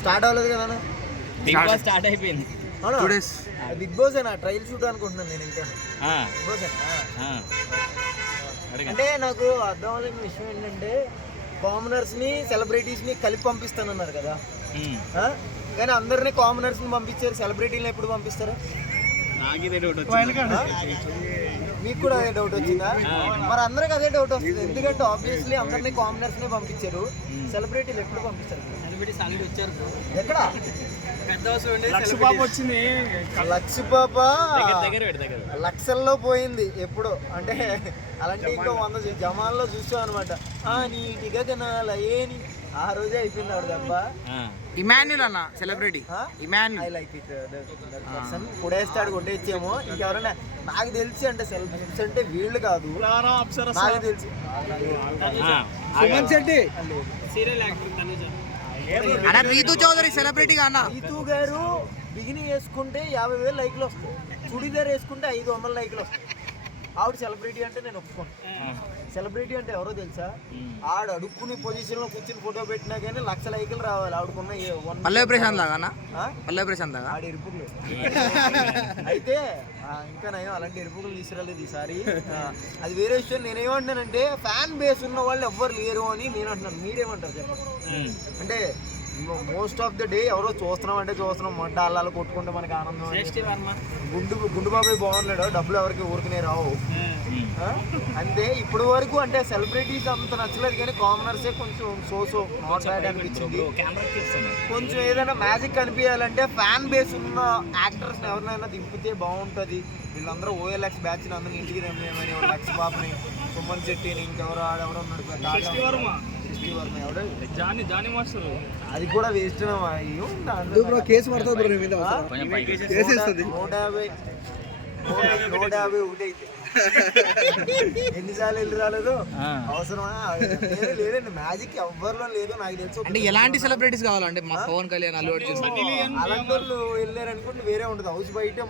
Start అవ్వలేదు కదా big boss start అయిపోయింది. బిగ్ బాస్ అయినా ట్రయల్ షూట్ అనుకుంటున్నాను నేను ఇంకా. బిగ్ బాస్ అంటే నాకు అర్థం అవ్వలేని విషయం ఏంటంటే కామనర్స్ ని సెలబ్రిటీస్ ని కలిపి పంపిస్తానన్నారు కదా, కానీ అందరినీ కామనర్స్ ని పంపించారు, సెలబ్రిటీని ఎప్పుడు పంపిస్తారు? మీకు కూడా అదే డౌట్ వచ్చిందా? మరి అందరికి అదే డౌట్ వస్తుంది, ఎందుకంటే ఆబ్వియస్లీ అందరినీ కామనర్స్ ని పంపించారు, సెలబ్రిటీలు ఎప్పుడు పంపిస్తారు? ఎక్కడ లక్ష పాప లక్షల్లో పోయింది ఎప్పుడు అంటే అలాంటి ఇంకో 100 జమాల్లో చూస్తాం అనమాట. నీటిగా తినాల ఏని ఆ రోజే అయిపోయింది ఆవిడ దెబ్బ. ఇమాన్యుల్ అన్న celebrity Emmanuel. I like it. కొడేస్తాడు కొట్టేచ్చేమో. ఇంకెవరైనా నాకు తెలిసి అంటే సెలబ్రిటీస్ అంటే వీళ్ళు కాదు, నాకు తెలిసి రీతు చౌదరి సెలబ్రిటీ అన్న. రీతు గారు బిగిని వేసుకుంటే 50,000 లైక్లు వస్తాయి, చుడిదార్ వేసుకుంటే 500 లైక్లు వస్తాయి. ఆవిడ సెలబ్రిటీ అంటే నేను ఒప్పుకోను. సెలబ్రిటీ అంటే ఎవరో తెలుసా? ఆవిడ అడుక్కుని పొజిషన్ లో కూర్చుని ఫోటో పెట్టినా కానీ 1,00,000 లైకులు రావాలి. ఆవిడకున్న పల్లవి ప్రశాంత్ లాగా పల్లవి ప్రశాంత్ లాగా ఆడ ఎరుపుకులు అయితే ఇంకా నయం అలాంటి ఎరుపుకులు తీసుకురాలేదు ఈసారి. అది వేరే విషయం. నేనేమంటున్నానంటే ఫ్యాన్ బేస్ ఉన్న వాళ్ళు ఎవ్వరు లేరు అని నేను అంటున్నాను. మీరేమంటారు చెప్పండి? అంటే మోస్ట్ ఆఫ్ ద డే ఎవరో చూస్తున్నాం అంటే చూస్తున్నాం, మంట అల్లాలు కొట్టుకుంటే మనకి ఆనందం. గుండు బాబాయ్ బాగున్నాడు, డబ్బులు ఎవరికి ఊరికనే రావు అంతే. ఇప్పటి వరకు అంటే సెలబ్రిటీస్ అంత నచ్చలేదు, కానీ కామనర్సే కొంచెం నాట్ బ్యాడ్ అనిపించింది. కొంచెం ఏదైనా మ్యాజిక్ కనిపించాలంటే ఫ్యాన్ బేస్ ఉన్న యాక్టర్స్ ఎవరినైనా దింపితే బాగుంటుంది. వీళ్ళందరూ OLX బ్యాచ్ అందరినీ ఇంటికి తెమ్మని, లక్ష బాబుని, సుమన్ శెట్టిని, ఇంకెవరో ఆడెవడో ఉన్నాడు అది కూడా వేస్ట్. కేసు పడుతుంది 150 ఒకటి అయితే ఎన్నిసార్లు వెళ్ళి రాలేదు అవసరమా? లేదండి, మ్యాజిక్ ఎవ్వరిలో లేదు నాకు తెలుసు. అంటే ఎలాంటి సెలబ్రిటీస్ కావాలంటే మా పవన్ కళ్యాణ్, అల్లు అర్జున్ అలాంటి వాళ్ళు వెళ్ళారనుకుంటే వేరే ఉంటుంది. హౌస్ బయట